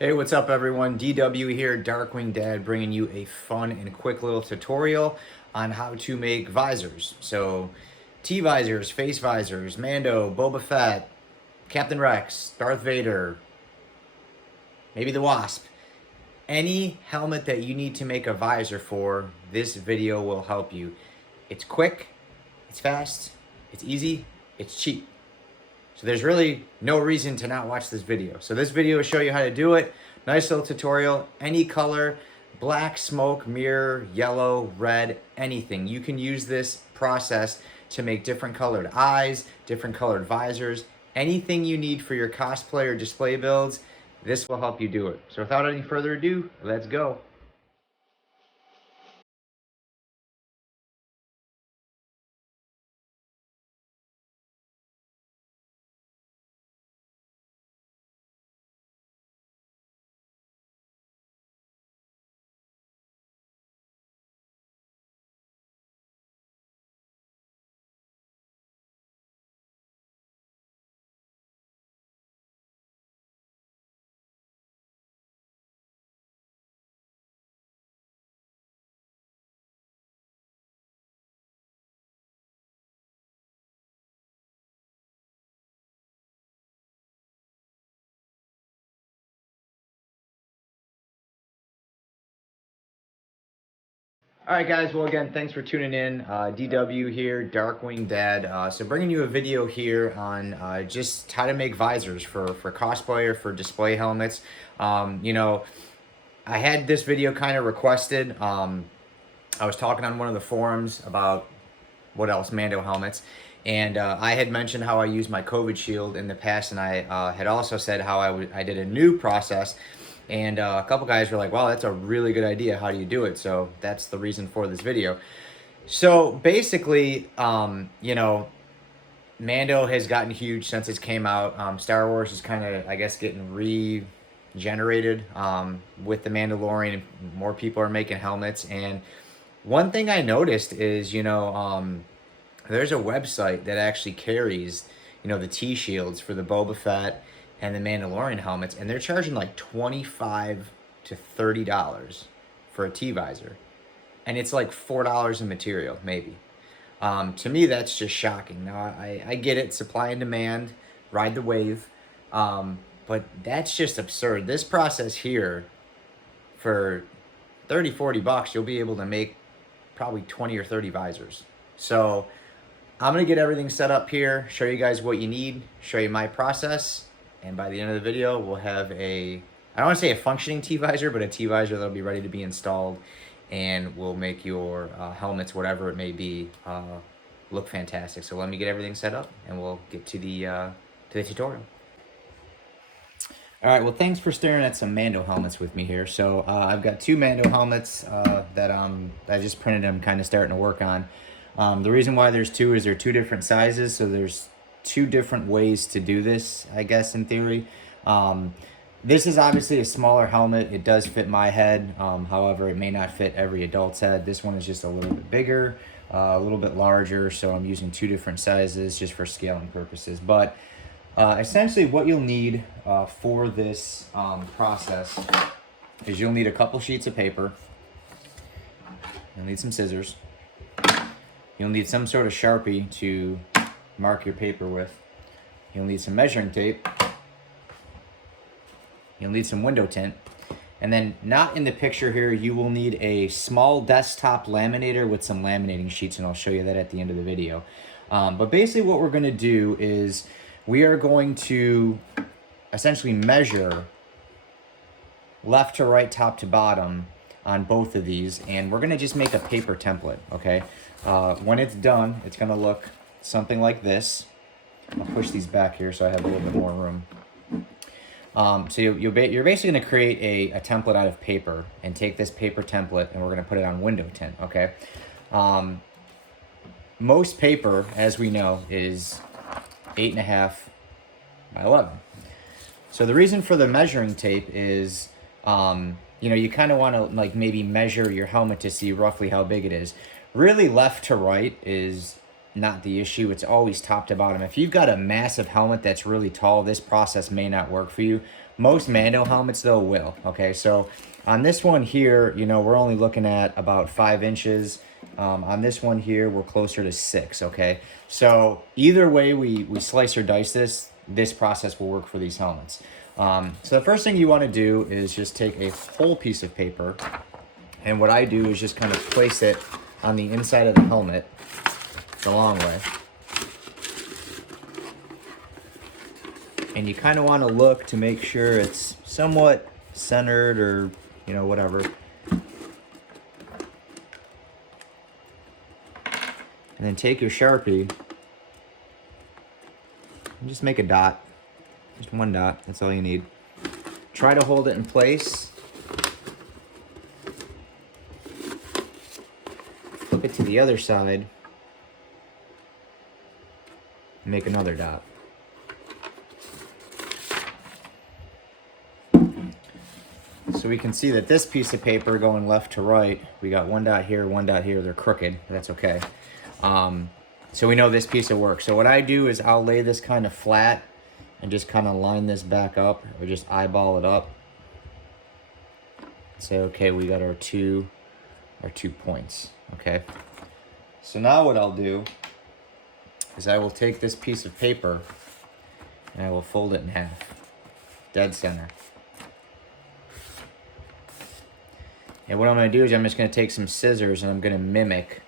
Hey, what's up everyone? DW here, Darkwing Dad, bringing you a fun and quick little tutorial on how to make visors. So, T-visors, face visors, Mando, Boba Fett, Captain Rex, Darth Vader, maybe the Wasp. Any helmet that you need to make a visor for, this video will help you. It's quick, it's fast, it's easy, it's cheap. So there's really no reason to not watch this video. So this video will show you how to do it. Nice little tutorial, any color, black, smoke, mirror, yellow, red, anything. You can use this process to make different colored eyes, different colored visors, anything you need for your cosplay or display builds, this will help you do it. So without any further ado, let's go. All right, guys. Well, again, thanks for tuning in. DW here, Darkwing Dad. So bringing you a video here on just how to make visors for cosplay or for display helmets. I had this video kind of requested. I was talking on one of the forums about what else, Mando helmets. And I had mentioned how I used my COVID shield in the past, and I had also said how I did a new process. And a couple guys were like, wow, that's a really good idea. How do you do it? So that's the reason for this video. So basically, Mando has gotten huge since it came out. Star Wars is kind of, I guess, getting regenerated with the Mandalorian. More people are making helmets. And one thing I noticed is, there's a website that actually carries, the T-shields for the Boba Fett and the Mandalorian helmets, and they're charging like $25 to $30 for a T-visor. And it's like $4 in material, maybe. To me, that's just shocking. Now, I get it, supply and demand, ride the wave, but that's just absurd. This process here, for 30, 40 bucks, you'll be able to make probably 20 or 30 visors. So I'm gonna get everything set up here, show you guys what you need, show you my process, and by the end of the video, we'll have I don't want to say a functioning T-visor, but a T-visor that'll be ready to be installed, and will make your helmets, whatever it may be, look fantastic. So let me get everything set up, and we'll get to the tutorial. All right, well, thanks for staring at some Mando helmets with me here. So I've got two Mando helmets that I just printed. I'm kind of starting to work on. The reason why there's two is they're two different sizes, so there's two different ways to do this, I guess, in theory. This is obviously a smaller helmet. It does fit my head. However, it may not fit every adult's head. This one is just a little bit bigger, a little bit larger, so I'm using two different sizes just for scaling purposes. But essentially what you'll need for this process is you'll need a couple sheets of paper. You'll need some scissors. You'll need some sort of Sharpie to mark your paper with. You'll need some measuring tape. You'll need some window tint. And then, not in the picture here, you will need a small desktop laminator with some laminating sheets, and I'll show you that at the end of the video. But basically what we're gonna do is we are going to essentially measure left to right, top to bottom on both of these, and we're gonna just make a paper template, okay? When it's done, it's gonna look something like this. I'll push these back here so I have a little bit more room. So you're basically going to create a template out of paper, and take this paper template and we're going to put it on window tint, okay? Most paper, as we know, is 8.5 by 11. So the reason for the measuring tape is, you kind of want to like maybe measure your helmet to see roughly how big it is. Really, left to right is not the issue. It's always top to bottom. If you've got a massive helmet that's really tall, this process may not work for you. Most Mando helmets though will, okay? So on this one here, you know, we're only looking at about 5 inches. On this one here, we're closer to 6, okay? So either way we slice or dice this process will work for these helmets. So the first thing you want to do is just take a whole piece of paper, and what I do is just kind of place it on the inside of the helmet the long way. And you kind of want to look to make sure it's somewhat centered, or, you know, whatever. And then take your Sharpie and just make a dot. Just one dot, that's all you need. Try to hold it in place. Flip it to the other side. And make another dot. So we can see that this piece of paper going left to right, we got one dot here, they're crooked, but that's okay. So we know this piece of work. So what I do is I'll lay this kind of flat and just kind of line this back up, or just eyeball it up. Say, okay, we got our two points, okay? So now what I'll do is I will take this piece of paper and I will fold it in half, dead center. And what I'm gonna do is I'm just gonna take some scissors and I'm gonna mimic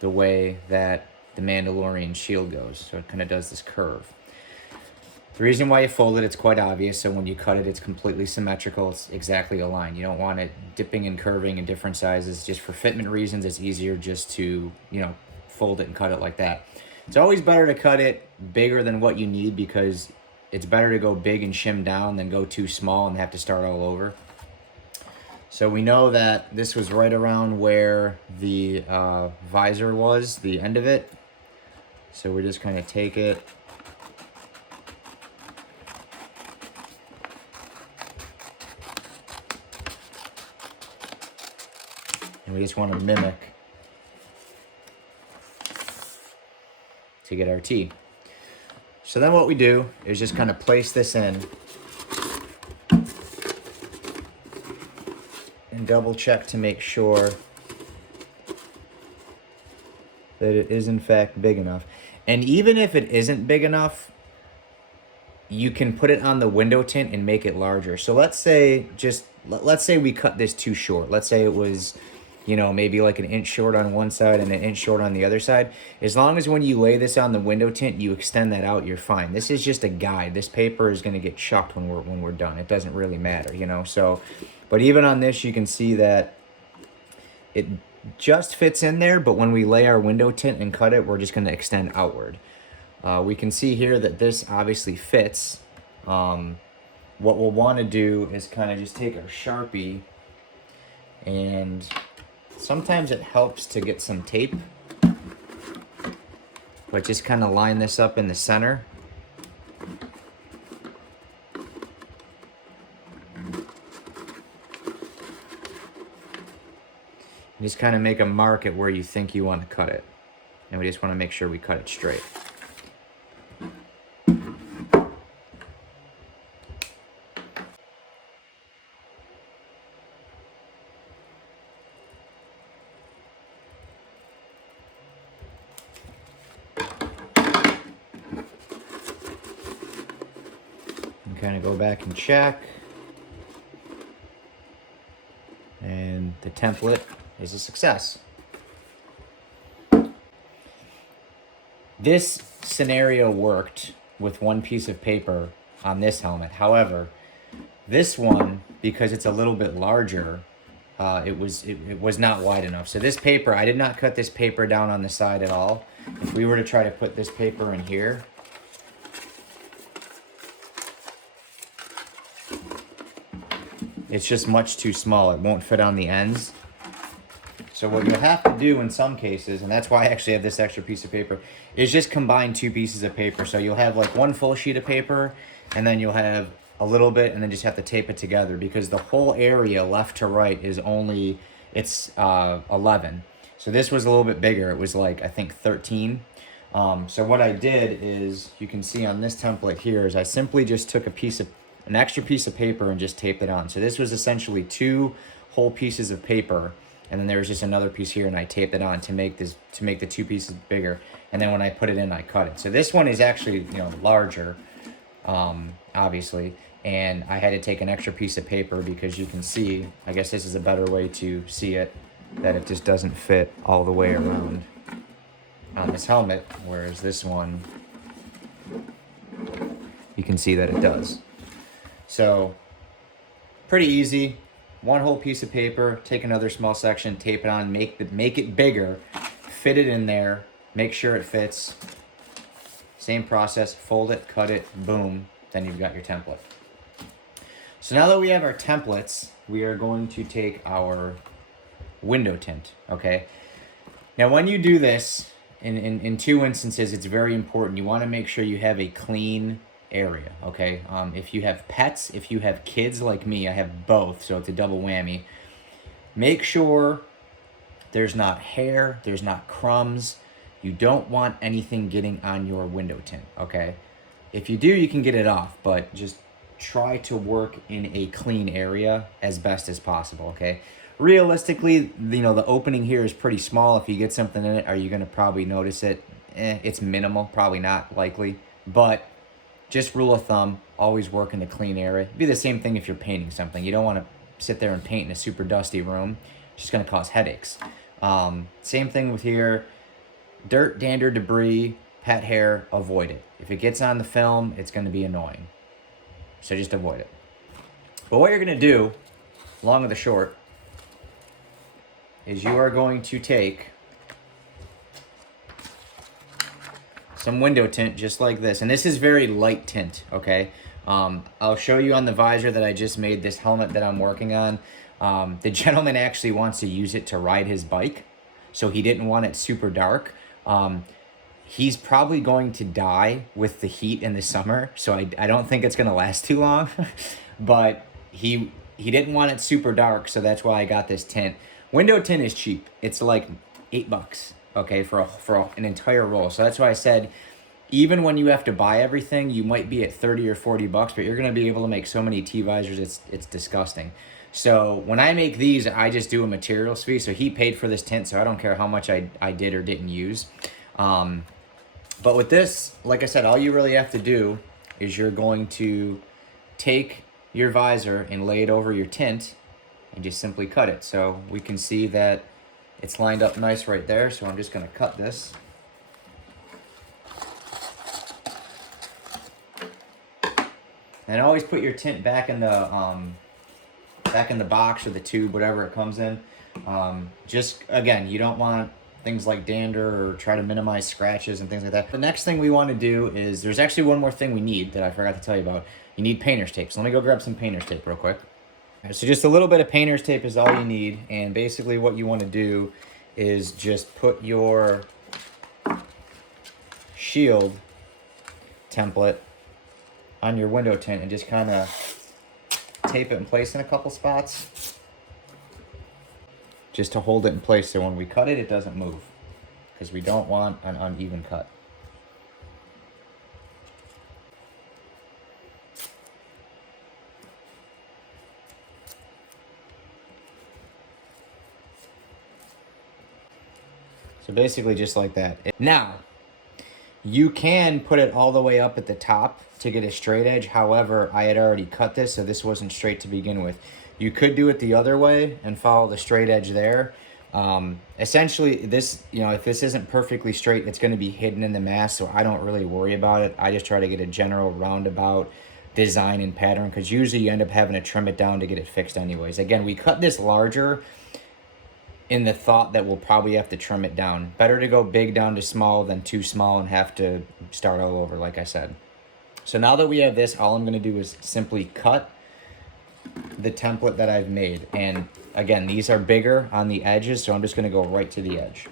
the way that the Mandalorian shield goes. So it kind of does this curve. The reason why you fold it, it's quite obvious. So when you cut it, it's completely symmetrical. It's exactly aligned. You don't want it dipping and curving in different sizes. Just for fitment reasons, it's easier just to, you know, fold it and cut it like that. It's always better to cut it bigger than what you need, because it's better to go big and shim down than go too small and have to start all over. So we know that this was right around where the visor was, the end of it. So we're just going to take it and we just want to mimic to get our T. So then what we do is just kind of place this in and double check to make sure that it is in fact big enough. And even if it isn't big enough, you can put it on the window tint and make it larger. So let's say we cut this too short. Let's say it was, you know, maybe like an inch short on one side and an inch short on the other side. As long as when you lay this on the window tint, you extend that out, you're fine. This is just a guide. This paper is going to get chucked when we're done. It doesn't really matter, you know. So, but even on this, you can see that it just fits in there, but when we lay our window tint and cut it, we're just going to extend outward. We can see here that this obviously fits. What we'll want to do is kind of just take our Sharpie, and sometimes it helps to get some tape, but just kind of line this up in the center. Just kind of make a mark at where you think you want to cut it. And we just want to make sure we cut it straight. And kind of go back and check. And the template is a success. This scenario worked with one piece of paper on this helmet. However, this one, because it's a little bit larger, it was not wide enough. So this paper, I did not cut this paper down on the side at all. If we were to try to put this paper in here, it's just much too small. It won't fit on the ends. So what you'll have to do in some cases, and that's why I actually have this extra piece of paper, is just combine two pieces of paper. So you'll have like one full sheet of paper, and then you'll have a little bit, and then just have to tape it together, because the whole area left to right is only, it's 11. So this was a little bit bigger. It was like, I think 13. So what I did is, you can see on this template here, is I simply just took a piece of an extra piece of paper and just taped it on. So this was essentially 2 whole pieces of paper, and then there was just another piece here, and I taped it on to make the 2 pieces bigger. And then when I put it in, I cut it. So this one is actually, you know, larger, obviously, and I had to take an extra piece of paper because you can see, I guess this is a better way to see it, that it just doesn't fit all the way around on this helmet, whereas this one, you can see that it does. So pretty easy. 1 whole piece of paper, take another small section, tape it on, make it bigger, fit it in there, make sure it fits. Same process, fold it, cut it, boom, then you've got your template. So now that we have our templates, we are going to take our window tint, okay? Now when you do this, in 2 instances, it's very important. You want to make sure you have a clean area, okay? If you have pets, if you have kids like me, I have both, so it's a double whammy. Make sure there's not hair, there's not crumbs. You don't want anything getting on your window tint, okay? If you do, you can get it off, but just try to work in a clean area as best as possible, okay? Realistically, you know, the opening here is pretty small. If you get something in it, are you going to probably notice it? It's minimal, probably not likely, but just rule of thumb, always work in a clean area. It'd be the same thing if you're painting something. You don't want to sit there and paint in a super dusty room. It's just going to cause headaches. Same thing with here. Dirt, dander, debris, pet hair, avoid it. If it gets on the film, it's going to be annoying. So just avoid it. But what you're going to do, long and the short, is you are going to take some window tint just like this. And this is very light tint, okay? I'll show you on the visor that I just made, this helmet that I'm working on. The gentleman actually wants to use it to ride his bike, so he didn't want it super dark. He's probably going to die with the heat in the summer, so I don't think it's going to last too long. But he didn't want it super dark, so that's why I got this tint. Window tint is cheap. It's like $8, okay, for an entire roll. So that's why I said, even when you have to buy everything, you might be at 30 or 40 bucks, but you're going to be able to make so many T-visors, it's disgusting. So when I make these, I just do a materials fee. So he paid for this tint, so I don't care how much I did or didn't use. But with this, like I said, all you really have to do is you're going to take your visor and lay it over your tint and just simply cut it. So we can see that it's lined up nice right there. So I'm just going to cut this. And always put your tint back in the box or the tube, whatever it comes in. Just again, you don't want things like dander, or try to minimize scratches and things like that. The next thing we want to do is, there's actually one more thing we need that I forgot to tell you about. You need painter's tape. So let me go grab some painter's tape real quick. So just a little bit of painter's tape is all you need, and basically what you want to do is just put your shield template on your window tint and just kind of tape it in place in a couple spots, just to hold it in place so when we cut it, it doesn't move, because we don't want an uneven cut. So basically just like that. Now, you can put it all the way up at the top to get a straight edge. However, I had already cut this, so this wasn't straight to begin with. You could do it the other way and follow the straight edge there. Essentially, this, you know, if this isn't perfectly straight, it's going to be hidden in the mask, so I don't really worry about it. I just try to get a general roundabout design and pattern, because usually you end up having to trim it down to get it fixed anyways. Again, we cut this larger in the thought that we'll probably have to trim it down. Better to go big down to small than too small and have to start all over, like I said. So now that we have this, all I'm going to do is simply cut the template that I've made. And again, these are bigger on the edges, so I'm just going to go right to the edge.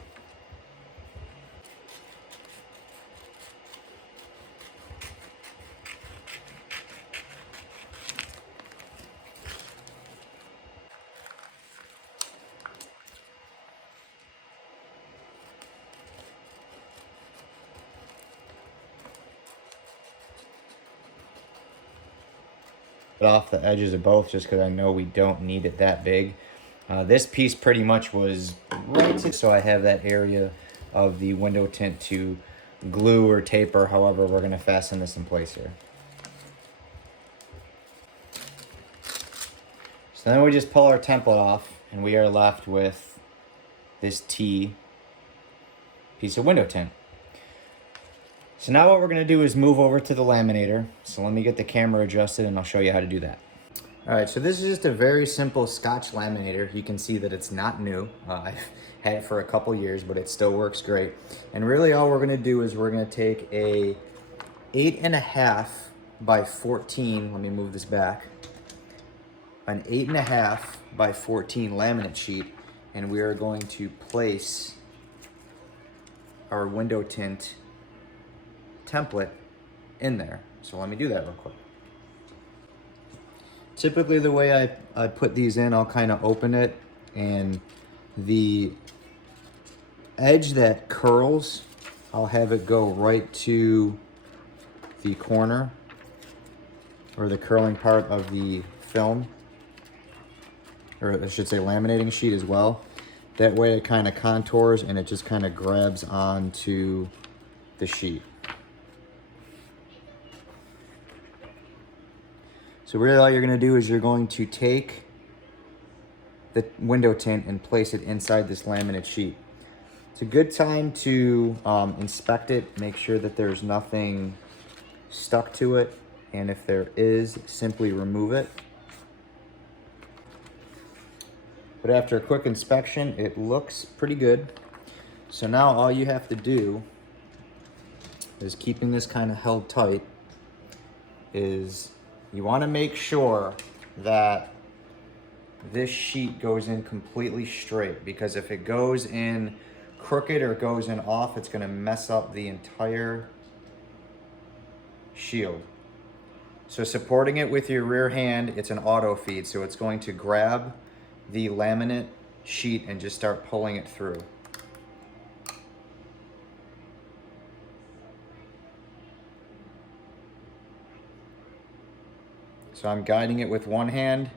off the edges of both just because I know we don't need it that big. This piece pretty much was right, so I have that area of the window tint to glue or tape or however we're going to fasten this in place here. So then we just pull our template off and we are left with this T piece of window tint. So now what we're going to do is move over to the laminator. So let me get the camera adjusted and I'll show you how to do that. All right, so this is just a very simple Scotch laminator. You can see that it's not new. I've had it for a couple years, but it still works great. And really all we're gonna do is we're gonna take a 8.5 by 14, let me move this back, an 8.5 by 14 laminate sheet, and we are going to place our window tint template in there. So let me do that real quick. Typically the way I put these in, I'll kind of open it, and the edge that curls, I'll have it go right to the corner, or the curling part of the film, or I should say laminating sheet as well. That way it kind of contours and it just kind of grabs onto the sheet. So really all you're gonna do is you're going to take the window tint and place it inside this laminate sheet. It's a good time to inspect it, make sure that there's nothing stuck to it, and if there is, simply remove it. But after a quick inspection, it looks pretty good. So now all you have to do is, keeping this kind of held tight, is you want to make sure that this sheet goes in completely straight, because if it goes in crooked or goes in off, it's going to mess up the entire shield. So supporting it with your rear hand, it's an auto feed, so it's going to grab the laminate sheet and just start pulling it through. So I'm guiding it with one hand,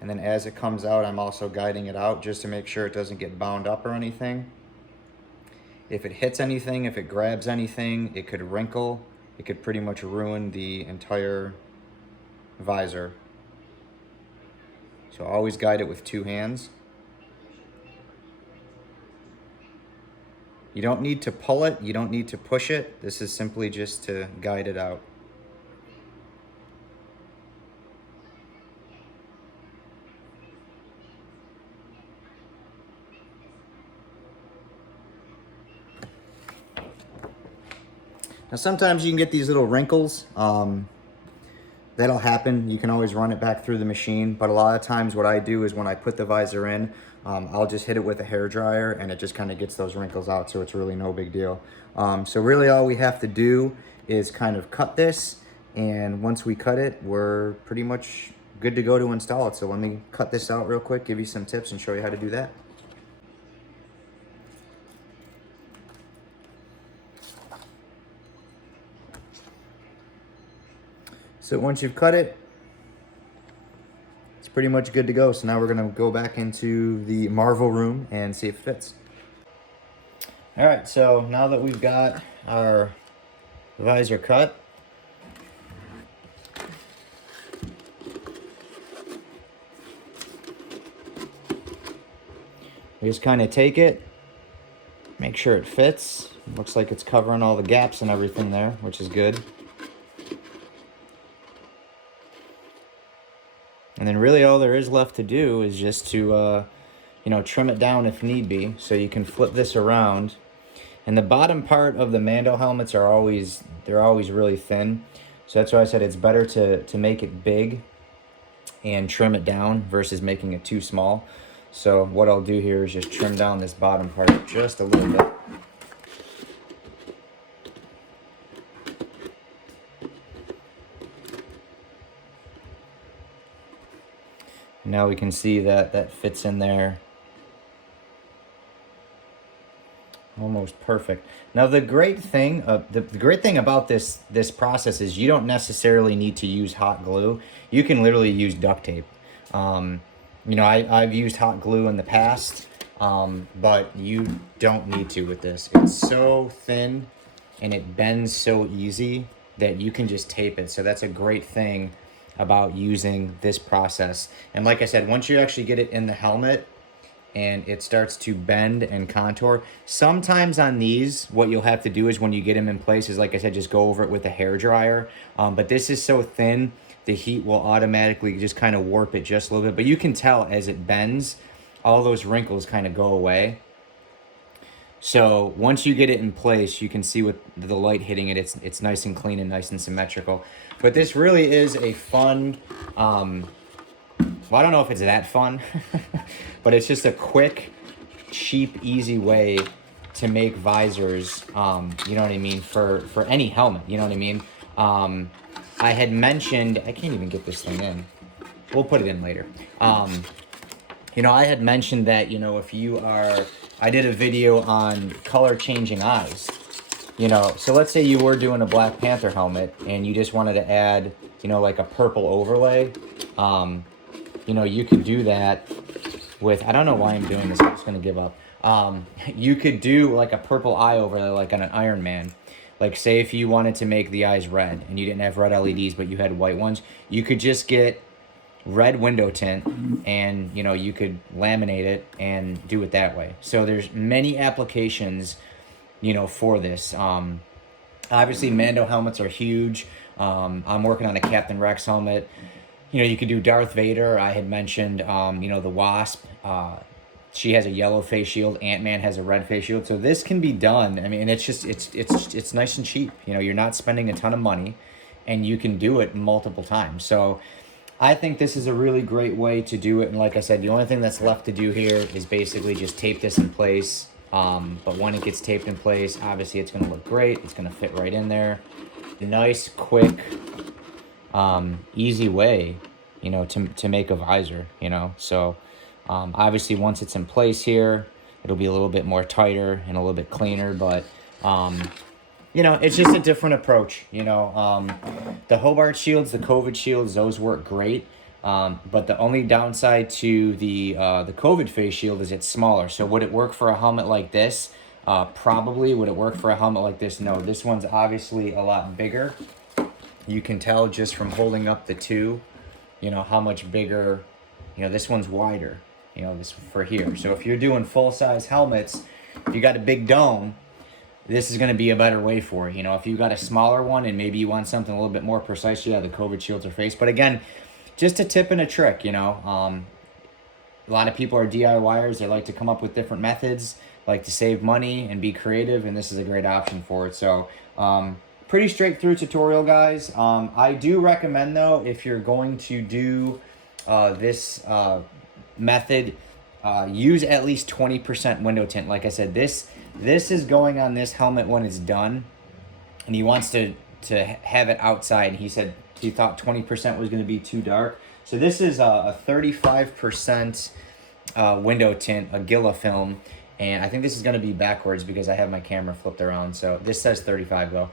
and then as it comes out, I'm also guiding it out just to make sure it doesn't get bound up or anything. If it hits anything, if it grabs anything, it could wrinkle. It could pretty much ruin the entire visor. So always guide it with two hands. You don't need to pull it, you don't need to push it. This is simply just to guide it out. Now sometimes you can get these little wrinkles. That'll happen. You can always run it back through the machine, but a lot of times what I do is when I put the visor in, I'll just hit it with a hairdryer and it just kind of gets those wrinkles out, so it's really no big deal. So really all we have to do is kind of cut this, and once we cut it, we're pretty much good to go to install it. So let me cut this out real quick, give you some tips and show you how to do that. So once you've cut it, it's pretty much good to go. So now we're gonna go back into the Marvel room and see if it fits. All right, so now that we've got our visor cut, we just kind of take it, make sure it fits. Looks like it's covering all the gaps and everything there, which is good. And then really all there is left to do is just to, trim it down if need be. So you can flip this around. And the bottom part of the Mando helmets are always really thin. So that's why I said it's better to make it big and trim it down versus making it too small. So what I'll do here is just trim down this bottom part just a little bit. Now we can see that that fits in there Almost perfect. Now the great thing, the great thing about this process is you don't necessarily need to use hot glue. You can literally use duct tape. Um, I've used hot glue in the past, but you don't need to with this. It's so thin and it bends so easy that you can just tape it. So that's a great thing about using this process. And like I said, once you actually get it in the helmet, and it starts to bend and contour. Sometimes on these, what you'll have to do is when you get them in place is, like I said, just go over it with a hair dryer. But this is so thin, the heat will automatically just kind of warp it just a little bit. But you can tell as it bends, all those wrinkles kind of go away. So once you get it in place, you can see with the light hitting it, it's nice and clean and nice and symmetrical. But this really is a fun, well, I don't know if it's that fun, but it's just a quick, cheap, easy way to make visors, you know what I mean, for any helmet, you know what I mean? I had mentioned, I can't even get this thing in. We'll put it in later. I had mentioned that, if you are, I did a video on color changing eyes. So let's say you were doing a Black Panther helmet and you just wanted to add, like a purple overlay. You could do that with, I don't know why I'm doing this, I'm just gonna give up. You could do like a purple eye overlay, like on an Iron Man. Like say if you wanted to make the eyes red and you didn't have red LEDs, but you had white ones, you could just get red window tint and, you could laminate it and do it that way. So there's many applications, for this. Obviously Mando helmets are huge. I'm working on a Captain Rex helmet. You could do Darth Vader. I had mentioned, the Wasp. She has a yellow face shield. Ant-Man has a red face shield. So this can be done. I mean, it's just, it's nice and cheap. You're not spending a ton of money and you can do it multiple times. So I think this is a really great way to do it. And like I said, the only thing that's left to do here is basically just tape this in place. But when it gets taped in place, obviously it's going to look great. It's going to fit right in there. Nice, quick, easy way, to make a visor, so obviously once it's in place here, it'll be a little bit more tighter and a little bit cleaner, but it's just a different approach. The Hobart shields, the COVID shields, those work great, but the only downside to the COVID face shield is it's smaller. So would it work for a helmet like this? Probably. Would it work for a helmet like this? No. This one's obviously a lot bigger. You can tell just from holding up the two, how much bigger, this one's wider, this for here. So if you're doing full-size helmets, if you got a big dome, this is going to be a better way for it. If you got a smaller one and maybe you want something a little bit more precise, yeah, the COVID shields are face. But again, just a tip and a trick, a lot of people are DIYers. They like to come up with different methods, like to save money and be creative, and this is a great option for it. So, pretty straight through tutorial, guys. I do recommend though, if you're going to do this method, use at least 20% window tint. Like I said, this is going on this helmet when it's done, and he wants to have it outside. And he said he thought 20% was going to be too dark. So this is a 35% window tint, a Gila film. And I think this is going to be backwards because I have my camera flipped around. So this says 35 though.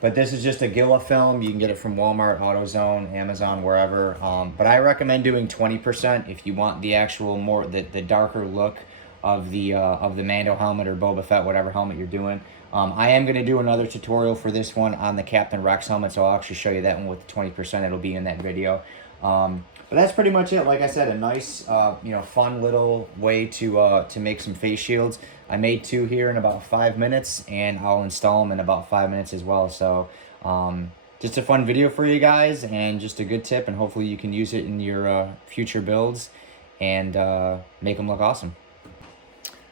But this is just a Gila film. You can get it from Walmart, AutoZone, Amazon, wherever. But I recommend doing 20% if you want the actual more, the darker look of the Mando helmet or Boba Fett, whatever helmet you're doing. I am going to do another tutorial for this one on the Captain Rex helmet. So I'll actually show you that one with 20%. It'll be in that video. But that's pretty much it. Like I said, a nice, fun little way to make some face shields. I made two here in about 5 minutes, and I'll install them in about 5 minutes as well. So just a fun video for you guys, and just a good tip, and hopefully you can use it in your future builds and make them look awesome.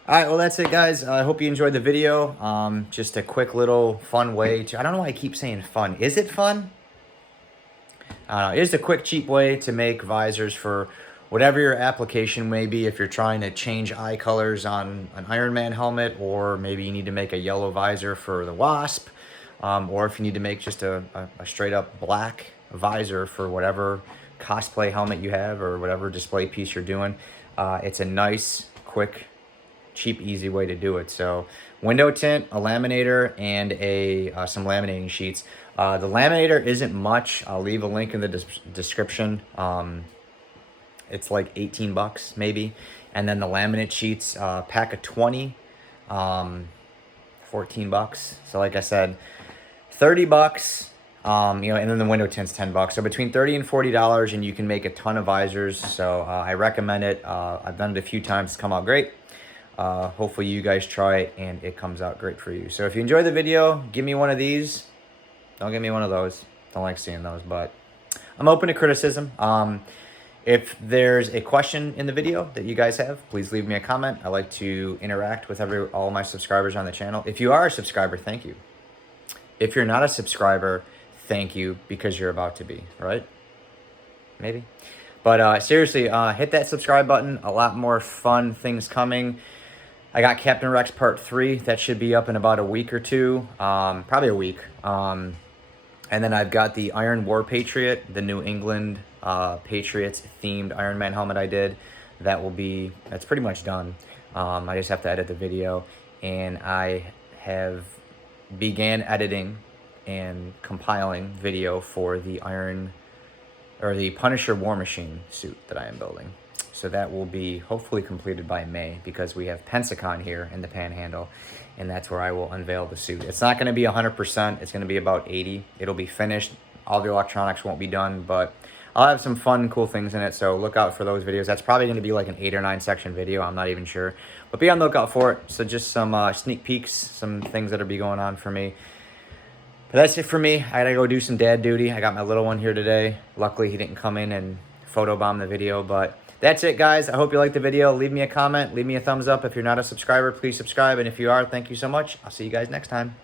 All right, well, that's it, guys. I hope you enjoyed the video. Just a quick little fun way to, I don't know why I keep saying fun. Is it fun? It's a quick, cheap way to make visors for whatever your application may be. If you're trying to change eye colors on an Iron Man helmet, or maybe you need to make a yellow visor for the Wasp, or if you need to make just a straight up black visor for whatever cosplay helmet you have or whatever display piece you're doing. It's a nice, quick cheap, easy way to do it. So window tint, a laminator, and some laminating sheets. The laminator isn't much. I'll leave a link in the description. It's like 18 bucks maybe. And then the laminate sheets, pack of 20, 14 bucks. So like I said, 30 bucks, and then the window tint's 10 bucks. So between 30 and $40, and you can make a ton of visors. So I recommend it. I've done it a few times. It's come out great. Hopefully you guys try it and it comes out great for you. So if you enjoyed the video, give me one of these. Don't give me one of those. Don't like seeing those, but I'm open to criticism. If there's a question in the video that you guys have, please leave me a comment. I like to interact with all my subscribers on the channel. If you are a subscriber, thank you. If you're not a subscriber, thank you, because you're about to be, right? Maybe. But seriously, hit that subscribe button. A lot more fun things coming. I got Captain Rex Part 3. That should be up in about a week or two. Probably a week. And then I've got the Iron War Patriot, the New England Patriots themed Iron Man helmet I did. That's pretty much done. I just have to edit the video. And I have began editing and compiling video for the Punisher War Machine suit that I am building. So that will be hopefully completed by May, because we have Pensacon here in the Panhandle, and that's where I will unveil the suit. It's not going to be 100%. It's going to be about 80. It'll be finished. All the electronics won't be done, but I'll have some fun, cool things in it, so look out for those videos. That's probably going to be like an 8 or 9 section video. I'm not even sure, but be on the lookout for it. So just some sneak peeks, some things that'll be going on for me. But that's it for me. I gotta go do some dad duty. I got my little one here today. Luckily, he didn't come in and photobomb the video, but that's it, guys. I hope you liked the video. Leave me a comment. Leave me a thumbs up. If you're not a subscriber, please subscribe. And if you are, thank you so much. I'll see you guys next time.